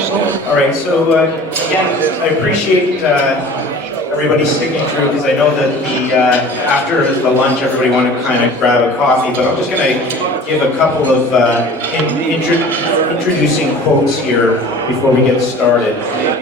All right, so again, I appreciate everybody sticking through because I know that after the lunch everybody wanted to kind of grab a coffee, but I'm just going to give a couple of introducing quotes here before we get started.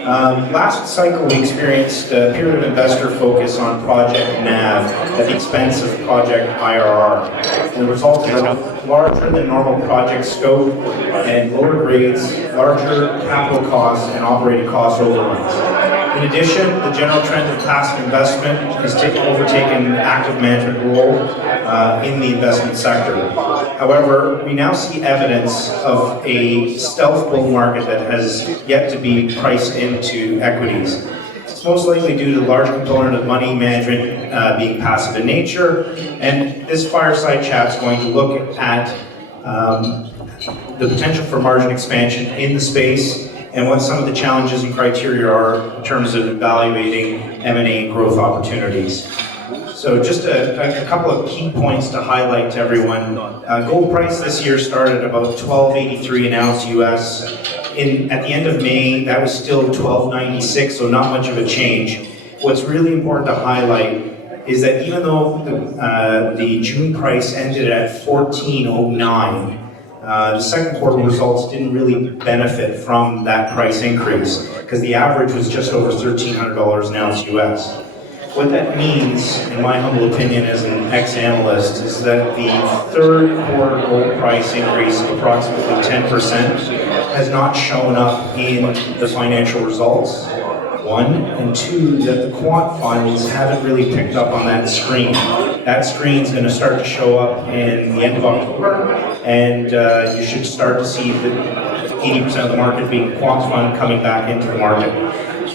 Last cycle we experienced a period of investor focus on project NAV at the expense of project IRR. And the result is a larger than normal project scope and lower grades, larger capital costs and operating cost overruns. In addition, the general trend of passive investment has overtaken an active management role in the investment sector. However, we now see evidence of a stealth bull market that has yet to be priced into equities. It's most likely due to the large component of money management being passive in nature, and this fireside chat is going to look at the potential for margin expansion in the space and what some of the challenges and criteria are in terms of evaluating M&A and growth opportunities. So just a couple of key points to highlight to everyone. Gold price this year started at about $12.83 an ounce US. At the end of May, that was still $12.96, so not much of a change. What's really important to highlight is that even though the June price ended at $14.09, the second quarter results didn't really benefit from that price increase because the average was just over $1,300 an ounce US. What that means, in my humble opinion as an ex-analyst, is that the third quarter gold price increase of approximately 10% has not shown up in the financial results, one, and two, that the quant funds haven't really picked up on that screen. That screen's going to start to show up in the end of October, and you should start to see the 80% of the market being quant fund coming back into the market.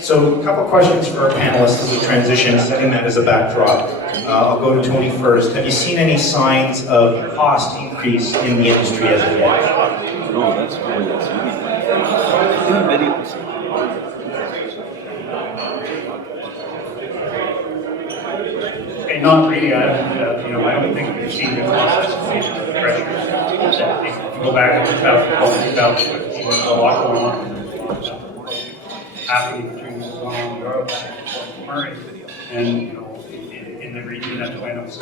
So a couple of questions for our panelists as we transition, setting that as a backdrop. I'll go to Tony first. Have you seen any signs of cost increase in the industry as of yet? No, that's really And not really. I don't think we've seen the cost escalation pressures. If you go back to 2012, 2015, there's a lot going on. Happening between Europe and Murray, and in the region that's when it was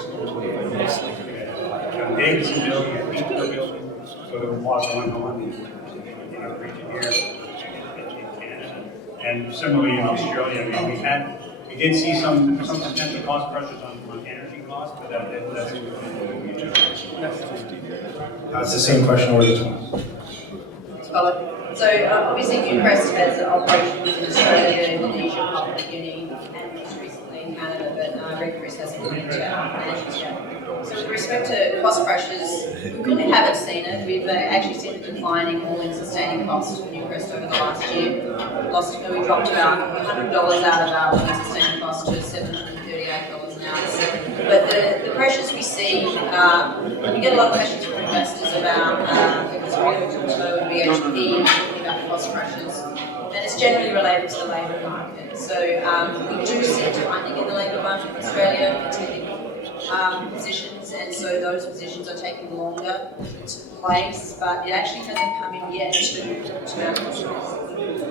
Davidson building and Peterborough building, so there was a lot going on in our region here in Canada. And similarly in Australia, we did see some potential cost pressures on energy costs, but that's It's the same question over this one. So obviously Newcrest has operations in Australia, Indonesia, Papua New Guinea, and most recently in Canada, but Redcrest hasn't come into our financials yet. So with respect to cost pressures, we really haven't seen it. We've actually seen a declining all-in sustaining costs for Newcrest over the last year. We dropped about $100 out of our all-in sustaining cost to $738 an ounce. But the pressures we see, we get a lot of questions from investors about Rio Tinto and BHP talking about cost pressures, and it's generally related to the labour market. So we do see tightening in the labour market in Australia for technical positions, and so those positions are taking longer to place, but it actually hasn't come in yet to our cost base.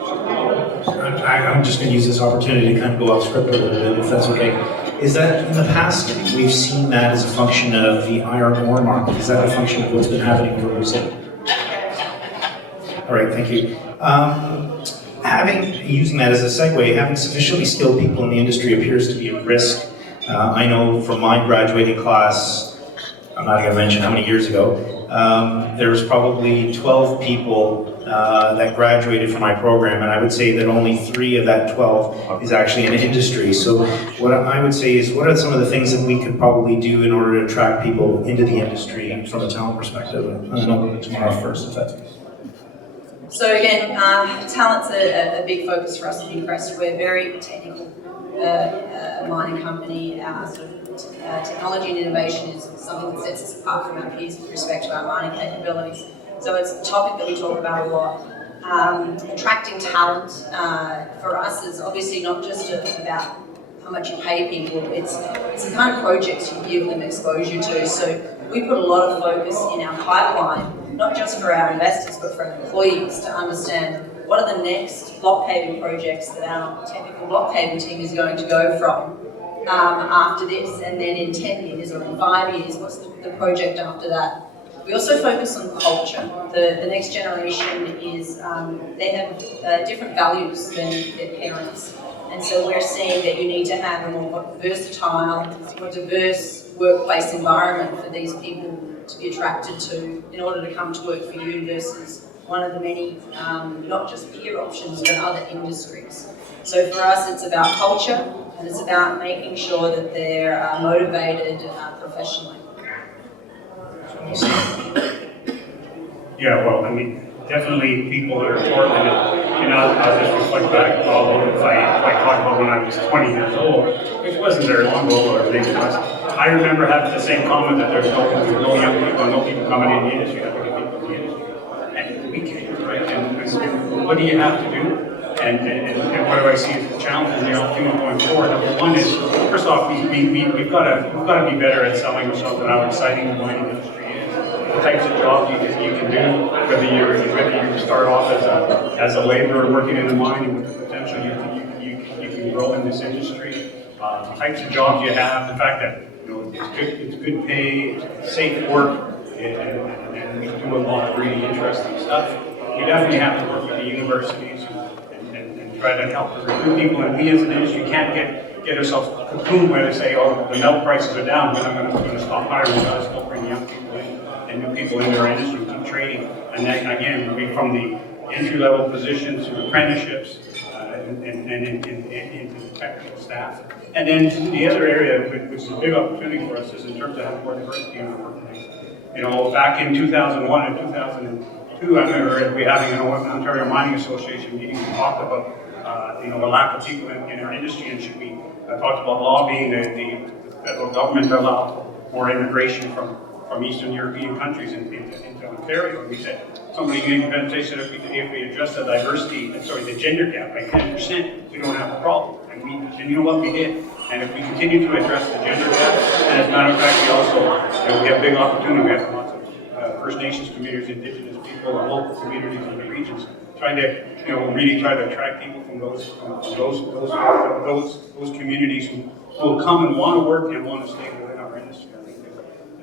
I'm just going to use this opportunity to kind of go off script a little bit, if that's okay. Is that, in the past, we've seen that as a function of the iron ore market? Is that a function of what's been happening over Brazil? All right, thank you. Using that as a segue, having sufficiently skilled people in the industry appears to be a risk. I know from my graduating class, I'm not going to mention how many years ago, there was probably 12 people that graduated from my program, and I would say that only 3 of that 12 is actually in industry. So what I would say is, what are some of the things that we could probably do in order to attract people into the industry from a talent perspective? And I'll go to Tamara first, if that's okay. So again, talent's a big focus for us at Newcrest. We're a very technical mining company. Our sort of technology and innovation is something that sets us apart from our peers with respect to our mining capabilities. So it's a topic that we talk about a lot. Attracting talent for us is obviously not just about how much you pay people, it's the kind of projects you give them exposure to. So we put a lot of focus in our pipeline, not just for our investors, but for our employees to understand what are the next block caving projects that our technical block caving team is going to go from after this, and then in 10 years or in 5 years, what's the project after that? We also focus on culture. The next generation is, they have different values than their parents. And so we're seeing that you need to have a more versatile, more diverse workplace environment for these people to be attracted to in order to come to work for you versus one of the many, not just peer options, but other industries. So for us, it's about culture, and it's about making sure that they're motivated professionally. Yeah, well, I mean, definitely people that are fortunate, I'll just reflect back, although if I talk about when I was 20 years old, which wasn't very long ago, or maybe it was, I remember having the same comment that there's no young people, no people coming in the industry, I think people in the industry. And we came, right? And what do you have to do? And what do I see as the challenge and the opportunity going forward? Number one is, first off, we've got to be better at selling ourselves and how exciting the mining industry is. The types of jobs you can do, whether you start off as a laborer working in the mine and with the potential you can grow in this industry. The types of jobs you have, the fact that it's good pay, it's safe work, and we do a lot of really interesting stuff. You definitely have to work with the universities and try to help to recruit people. And we as an industry can't get ourselves cocooned where they say, oh, the milk prices are down, we're not going to stop hiring, we've got to still bring young people in and new people into our industry, keep training. And then again, moving from the entry-level positions to apprenticeships and into technical staff. And then the other area, which is a big opportunity for us, is in terms of having more diversity in our workplace. Back in 2001 and 2002, I remember we having an Ontario Mining Association meeting. We talked about the lack of people in our industry, and should we talked about lobbying the federal government to allow more immigration from Eastern European countries into Ontario. And we said, somebody in the presentation said if we address the the gender gap by 10%, we don't have a problem. And you know what, we did. And if we continue to address the gender gap, and as a matter of fact, we also we have a big opportunity. We have lots of First Nations communities, Indigenous people, and local communities in the regions, trying to really try to attract people from those communities who will come and want to work and want to stay within our industry. I think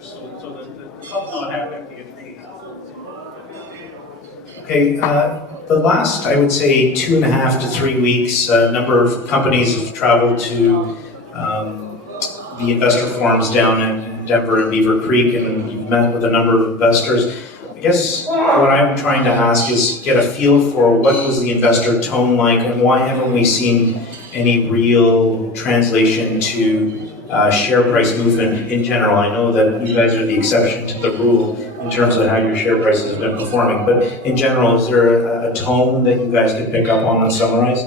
so the cup's not half empty, it's really half full. Okay, the last, I would say, 2.5 to 3 weeks, a number of companies have traveled to the investor forums down in Denver and Beaver Creek, and you've met with a number of investors. I guess what I'm trying to ask is get a feel for what was the investor tone like, and why haven't we seen any real translation to share price movement in general? I know that you guys are the exception to the rule in terms of how your share prices have been performing, but in general, is there a tone that you guys could pick up on and summarize?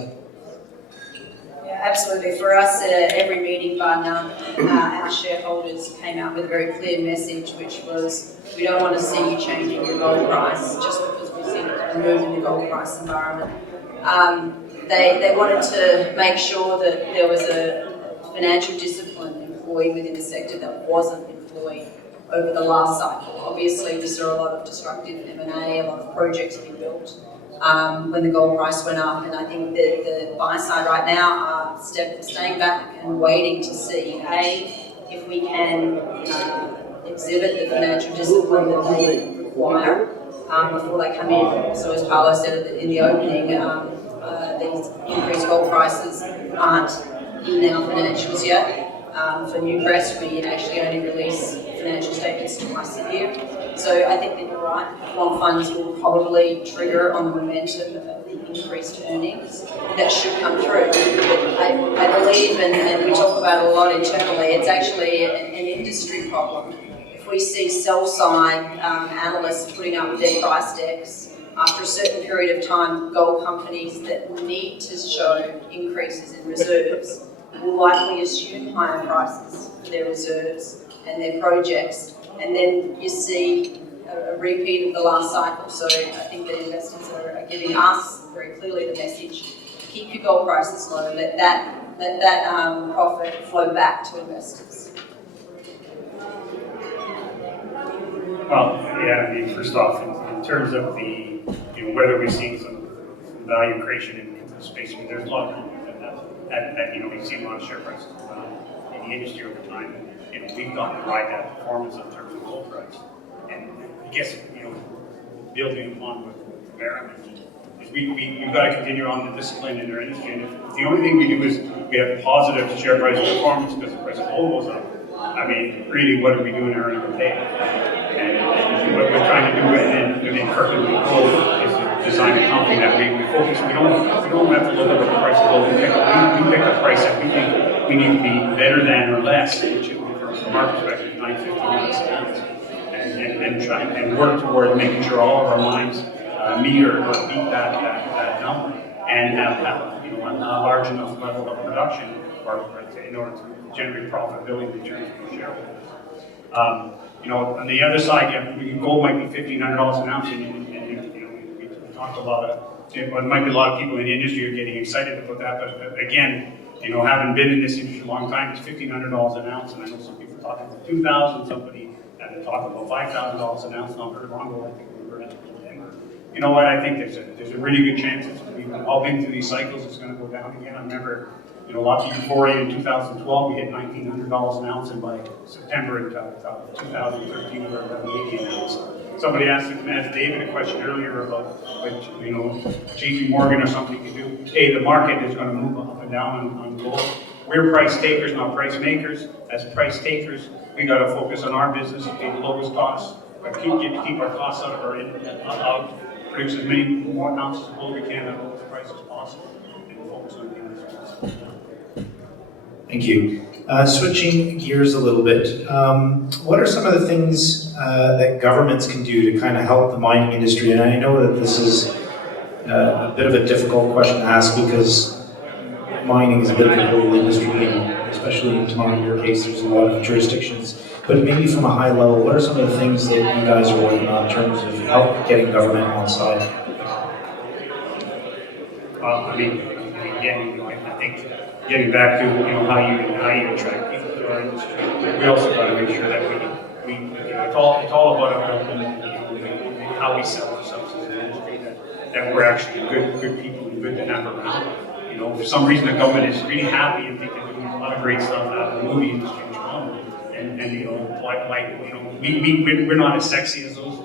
Yeah, absolutely. For us, every meeting bar none, our shareholders came out with a very clear message, which was, we don't want to see you changing your gold price just because we've seen a move in the gold price environment. They wanted to make sure that there was a financial discipline employed within the sector that wasn't employed over the last cycle. Obviously, we saw a lot of destructive M&A, a lot of projects being built when the gold price went up, and I think that the buy side right now are staying back and waiting to see, if we can exhibit the financial discipline that they require before they come in. So as Paolo said in the opening, these increased gold prices aren't in our financials yet. For Newcrest, we actually only release financial statements twice a year. So I think that you're right, long funds will probably trigger on the momentum of the increased earnings that should come through. But I believe, and we talk about it a lot internally, it's actually an industry problem. If we see sell-side analysts putting up their price decks, after a certain period of time, gold companies that need to show increases in reserves will likely assume higher prices for their reserves and their projects, and then you see a repeat of the last cycle. So I think that investors are giving us very clearly the message: keep your gold prices low, let that profit flow back to investors. Well, yeah, I mean, first off, in terms of the whether we've seen some value creation into the space. I mean, there's a lot of companies that you know, we've seen a lot of share prices go down in the industry over time, and you know, we've gotten to ride that performance in terms of gold price. And I guess, you know, building upon what Tamara mentioned, is we've got to continue on the discipline in our industry. And if the only thing we do is we have positive share price performance because the price of gold goes up, I mean, really, what are we doing earning the pay? And what we're trying to do within Kirkland Gold is to design a company that we focus. We don't have to look at the price of gold. We pick a price that we think we need to be better than or less, which from our perspective, $9.50 an ounce, and try and work toward making sure all of our mines meet or beat that number, and have you know, a large enough level of production in order to generate profitability and returns for shareholders. You know, on the other side, yeah, gold might be $1,500 an ounce, and you know, we talked a lot of, there might be a lot of people in the industry who are getting excited about that, but again, you know, having been in this industry a long time, it's $1,500 an ounce, and I know some people are talking about $2,000, somebody had to talk about $5,000 an ounce not very long ago. I think we were in Denver. You know what? I think there's a really good chance we've all been through these cycles. It's going to go down again. I remember, you know, lots of euphoria in 2012. We hit $1,900 an ounce, and by September 2013, we were about $80 an ounce. Somebody asked David a question earlier about, which, you know, JP Morgan or something could do. Hey, the market is going to move up and down on gold. We're price takers, not price makers. As price takers, we got to focus on our business and pay the lowest costs. But keep our costs out of our out, produce as many more ounces of gold we can at the lowest price as possible, and focus on the business. Thank you. Switching gears a little bit, what are some of the things that governments can do to kind of help the mining industry? And I know that this is a bit of a difficult question to ask because mining is a bit of a global industry, and especially in Tamara, in your case, there's a lot of jurisdictions. But maybe from a high level, what are some of the things that you guys are working on in terms of help getting government on side? I mean, again, I think getting back to, you know, how you attract people to our industry, we also got to make sure that we you know, it's all about how we sell ourselves as an industry, that we're actually good people and good to have around. You know, for some reason the government is really happy and think they're doing a lot of great stuff out of the movie industry in Toronto, and you know, like you know, we're not as sexy as those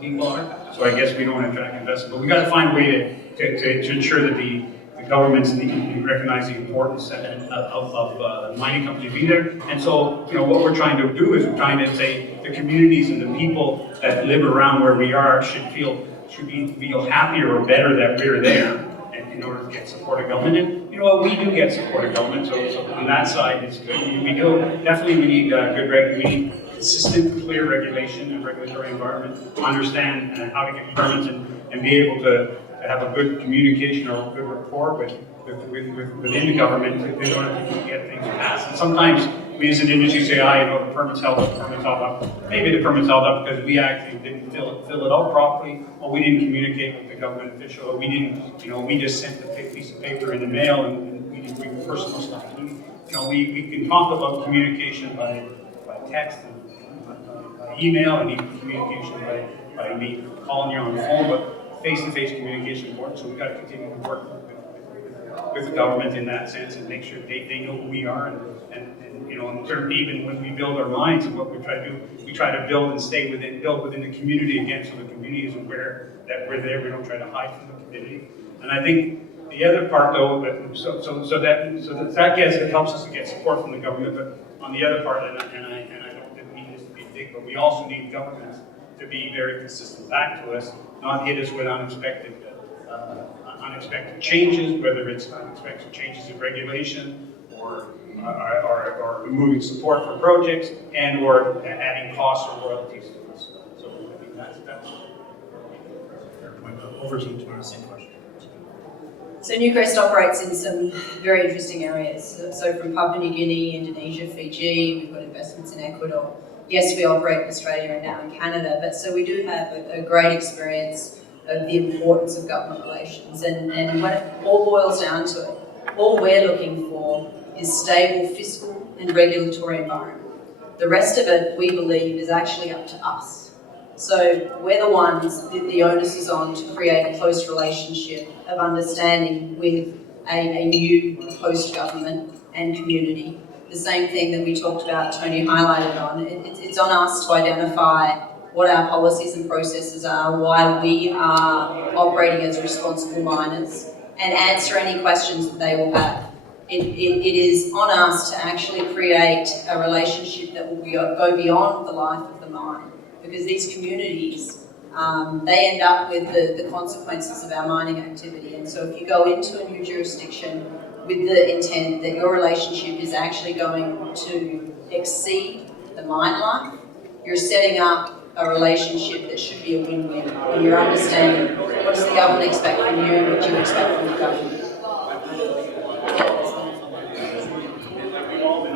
people are, so I guess we don't attract investment. But we got to find a way to ensure that the governments recognize the importance of mining companies being there. And so, you know, what we're trying to do is we're trying to say the communities and the people that live around where we are should feel happier or better that we're there, and in order to get support of government. And you know what, we do get support of government, so on that side it's good. We need we need consistent, clear regulation and regulatory environment, understand how to get permits and be able to have a good communication or a good rapport within the government in order to get things passed. And sometimes we as an industry say, you know, the permit's held up. Maybe the permit's held up because we actually didn't fill it out properly, or we didn't communicate with the government official, or we didn't, you know, we just sent a piece of paper in the mail and we didn't bring personal stuff. You know, we can talk about communication by text and by email, and even communication by me calling you on the phone, but face-to-face communication is important, so we've got to continue to work with the government in that sense and make sure they know who we are, and you know, in terms, even when we build our mines and what we try to do, we try to build within the community again, so the community is aware that we're there. We don't try to hide from the community. And I think the other part, though, that gets, it helps us to get support from the government. But on the other part, and I don't mean this to be big, but we also need governments to be very consistent back to us, not hit us with unexpected changes, whether it's unexpected changes in regulation or removing support for projects and or adding costs or royalties to us. So I think that's a fair point. Over to you, Tamara, same question. So Newcrest operates in some very interesting areas. So from Papua New Guinea, Indonesia, Fiji, we've got investments in Ecuador. Yes, we operate in Australia and now in Canada, but so we do have a great experience of the importance of government relations. And when it all boils down to it, all we're looking for is stable fiscal and regulatory environment. The rest of it, we believe, is actually up to us. So we're the ones that the onus is on to create a close relationship of understanding with a new host government and community. The same thing that we talked about, Tony highlighted on. It's on us to identify what our policies and processes are, why we are operating as responsible miners, and answer any questions that they will have. It is on us to actually create a relationship that will go beyond the life of the mine, because these communities, they end up with the consequences of our mining activity. And so if you go into a new jurisdiction with the intent that your relationship is actually going to exceed the mine life, you're setting up a relationship that should be a win-win. And you're understanding what does the government expect from you and what you expect from the government.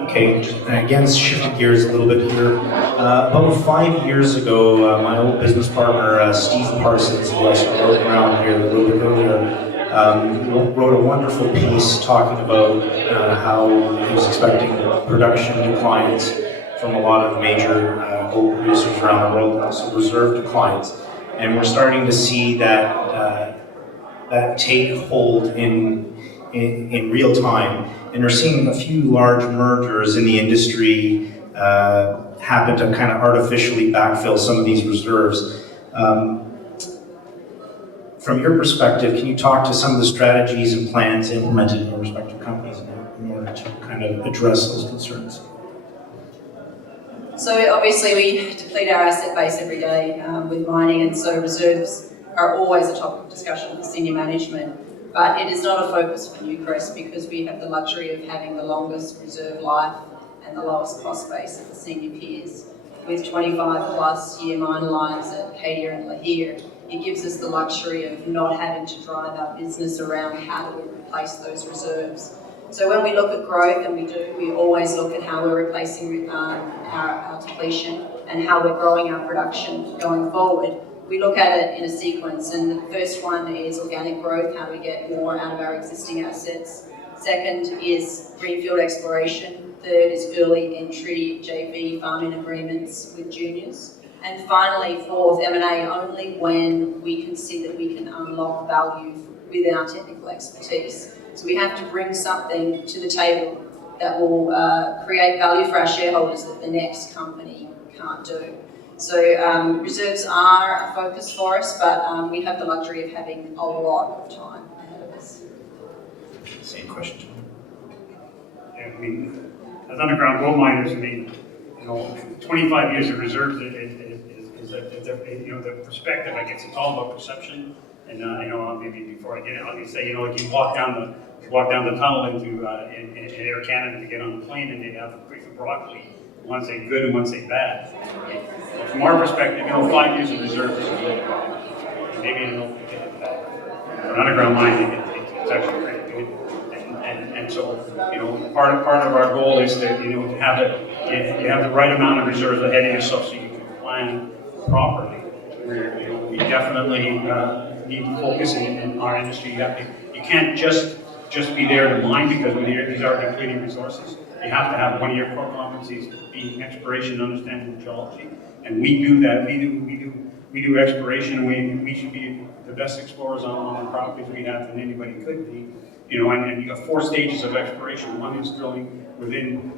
Okay, again, shifting gears a little bit here. About 5 years ago, my old business partner, Steve Parsons, who I spoke around here a little bit earlier, wrote a wonderful piece talking about how he was expecting production declines from a lot of major gold producers around the world, and also reserve declines. And we're starting to see that take hold in real time. And we're seeing a few large mergers in the industry happen to kind of artificially backfill some of these reserves. From your perspective, can you talk to some of the strategies and plans implemented in your respective companies in order to kind of address those concerns? So obviously we deplete our asset base every day with mining, and so reserves are always a topic of discussion for senior management. But it is not a focus for Newcrest because we have the luxury of having the longest reserve life and the lowest cost base of the senior peers. With 25 plus year mine lives at Cadia and Lihir, it gives us the luxury of not having to drive our business around how do we replace those reserves. So when we look at growth, and we do, we always look at how we're replacing our depletion and how we're growing our production going forward. We look at it in a sequence, and the first one is organic growth, how do we get more out of our existing assets. Second is greenfield exploration. Third is early entry JV farming agreements with juniors. And finally, fourth, M&A only when we can see that we can unlock value with our technical expertise. So we have to bring something to the table that will create value for our shareholders that the next company can't do. So reserves are a focus for us, but we have the luxury of having a lot of time ahead of us. Same question. Yeah, I mean, as underground gold miners, I mean, 25 years of reserves is the perspective. I guess it's all about perception. And maybe before I get it, I'll just say, like you walk down the tunnel into Air Canada to get on the plane, and they have a brief of broccoli. One say good and one say bad. From our perspective, 5 years of reserves is really good. Maybe it's bad. For an underground mine, it's actually pretty good. And so, part of our goal is to, to have you have the right amount of reserves ahead of yourself so you can plan properly. We definitely need to focus in our industry. You can't just be there to mine, because these are depleting resources. You have to have one of your core competencies being exploration, understanding geology, and we do that. We do exploration. We should be the best explorers on the properties we have than anybody could be. And you have 4 stages of exploration. One is drilling within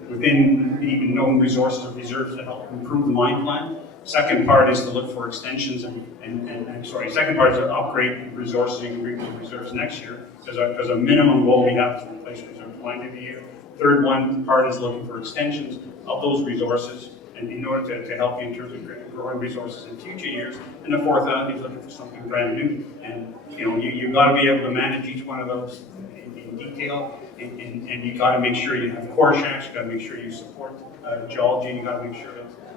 even known resources or reserves to help improve the mine plan. Second part is to look for extensions second part is to upgrade resources and bring to reserves next year, because a minimum goal we have is to replace reserves line every year. Third part is looking for extensions of those resources, and in order to help you in terms of growing resources in future years. And the fourth is looking for something brand new. And you've got to be able to manage each one of those in detail, and you got to make sure you have core shacks. You got to make sure you support geology. You got to make sure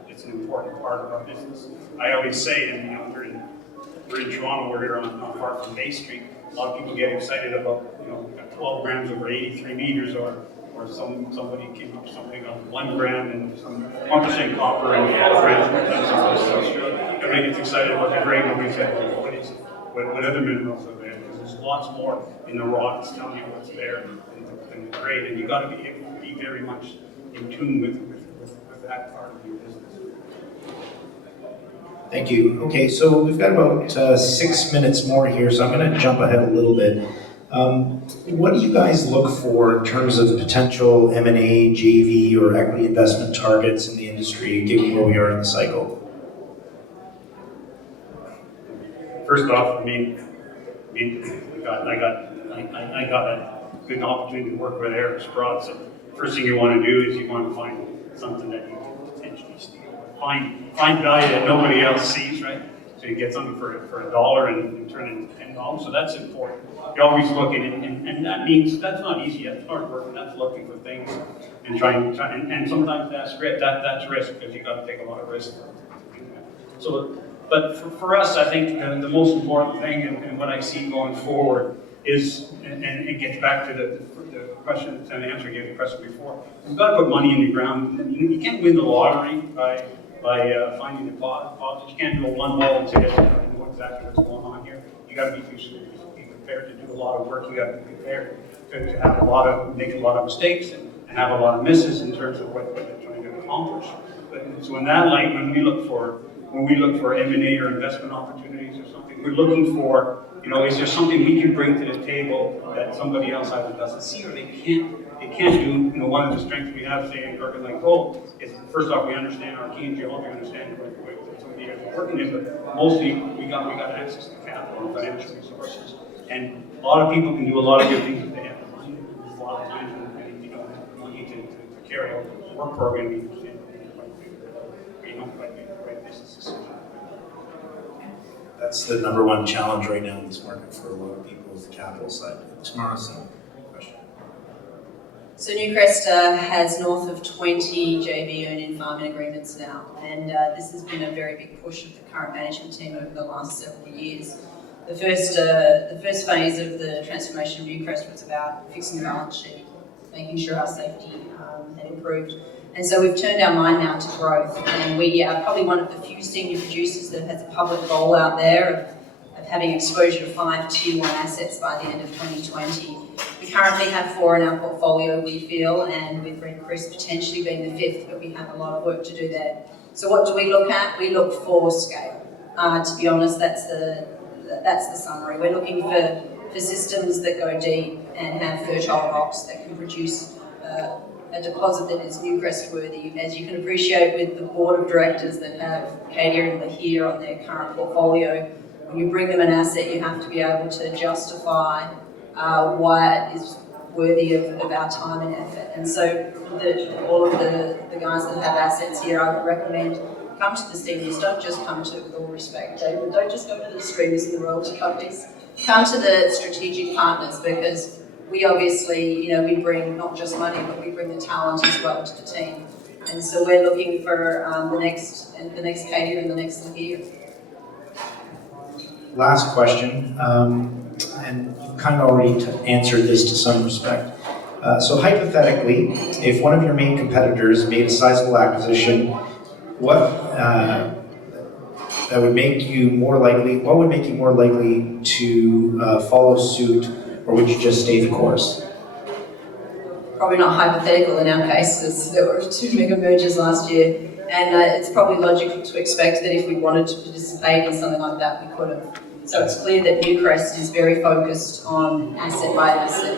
it's an important part of our business. I always say, and we're in Toronto, we're here not far from Bay Street. A lot of people get excited about, we've got 12 grams over 83 meters, or somebody came up with something on 1 gram and some 1% copper and 12 grams per ton. Everybody gets excited about the grade, and we say, what other minerals are there? Because there's lots more in the rock that's telling you what's there than the grade, and you got to be able to be very much in tune with that part of your business. Thank you. Okay, so we've got about 6 minutes more here, so I'm going to jump ahead a little bit. What do you guys look for in terms of potential M&A, JV, or equity investment targets in the industry, given where we are in the cycle? First off, I got a good opportunity to work with Eric Sprott. So first thing you want to do is you want to find something that you can potentially steal. Find value that nobody else sees, right? So you get something for $1 and turn it into $10. So that's important. You're always looking, and that means that's not easy. That's hard work, and that's looking for things and trying, and sometimes that's risk because you got to take a lot of risk. So, but for us, I think the most important thing and what I see going forward is, and it gets back to the question and answer I gave the question before. We've got to put money in the ground. You can't win the lottery by finding deposits. You can't do a one ball and say, I know exactly what's going on here. You got to be prepared to do a lot of work. You got to be prepared to have make a lot of mistakes and have a lot of misses in terms of what they're trying to accomplish. So in that light, when we look for M&A or investment opportunities or something, we're looking for, is there something we can bring to the table that somebody else either doesn't see or they can't do. One of the strengths we have, say, in Kirkland Lake Gold is, first off, we understand our key geology, we understand what some of the areas we're working in, but mostly we got access to capital and financial resources. And a lot of people can do a lot of good things if they have the money. There's a lot of times when you want you to carry out a work program, you understand you don't quite make the right business decision. That's the number one challenge right now in this market for a lot of people is the capital side. Tamara, some question. So Newcrest has north of 20 JV earn-in farming agreements now, and this has been a very big push of the current management team over the last several years. The first phase of the transformation of Newcrest was about fixing the balance sheet, making sure our safety had improved. And so we've turned our mind now to growth, and we are probably one of the few senior producers that has a public goal out there of having exposure to 5 Tier 1 assets by the end of 2020. We currently have 4 in our portfolio, we feel, and with Red Chris potentially being the 5th, but we have a lot of work to do there. So what do we look at? We look for scale. To be honest, that's the summary. We're looking for systems that go deep and have fertile rocks that can produce a deposit that is Newcrest worthy. As you can appreciate with the board of directors that have Cadia and Lahir on their current portfolio, when you bring them an asset, you have to be able to justify why it is worthy of our time and effort. And so all of the guys that have assets here, I would recommend come to the seniors. Don't just come to, with all respect, David, don't just go to the streamers and the royalty companies. Come to the strategic partners, because we obviously, we bring not just money, but we bring the talent as well to the team. And so we're looking for the next Cadia and the next Lahir. Last question, and you've kind of already answered this to some respect. So hypothetically, if one of your main competitors made a sizable acquisition, what would make you more likely to follow suit, or would you just stay the course? Probably not hypothetical in our case, as there were 2 mega mergers last year, and it's probably logical to expect that if we wanted to participate in something like that, we could have. So it's clear that Newcrest is very focused on asset by asset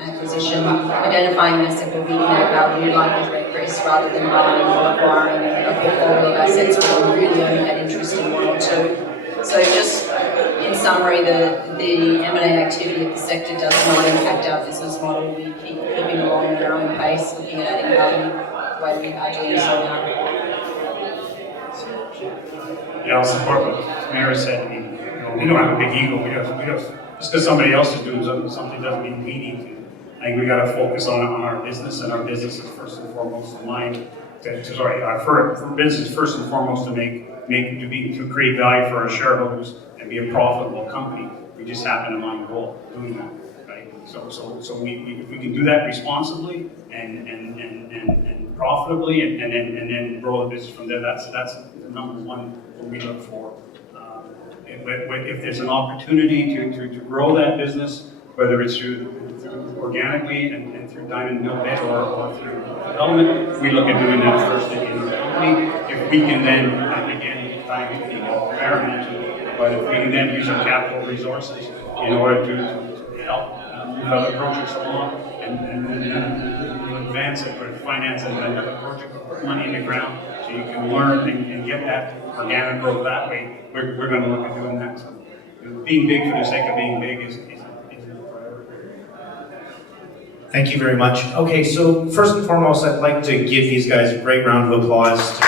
acquisition, identifying an asset where we can add value, like with Red Chris, rather than buying or acquiring a portfolio of assets where we really only had interest in 1 or 2. So just in summary, the M&A activity of the sector does not impact our business model. We keep moving along at our own pace, looking at adding value the way we are doing so now. Yeah, I'll support what Tamara said. We don't have a big ego. We just because somebody else is doing something doesn't mean we need to. I think we got to focus on our business, and our business is first and foremost in mind. Our business is first and foremost to create value for our shareholders and be a profitable company. We just happen to mind goal doing that, right? So if we can do that responsibly and profitably, and then grow the business from there, that's the number one what we look for. If there's an opportunity to grow that business, whether it's through organically and through diamond mill bit or through development, we look at doing that first in the company. If we can then, again, paramount. But if we can then use our capital resources in order to help move other projects along and advance it or finance another project, or put money in the ground so you can learn and get that organic growth that way, we're going to look at doing that. So, being big for the sake of being big is a priority. Thank you very much. Okay, so first and foremost, I'd like to give these guys a great round of applause.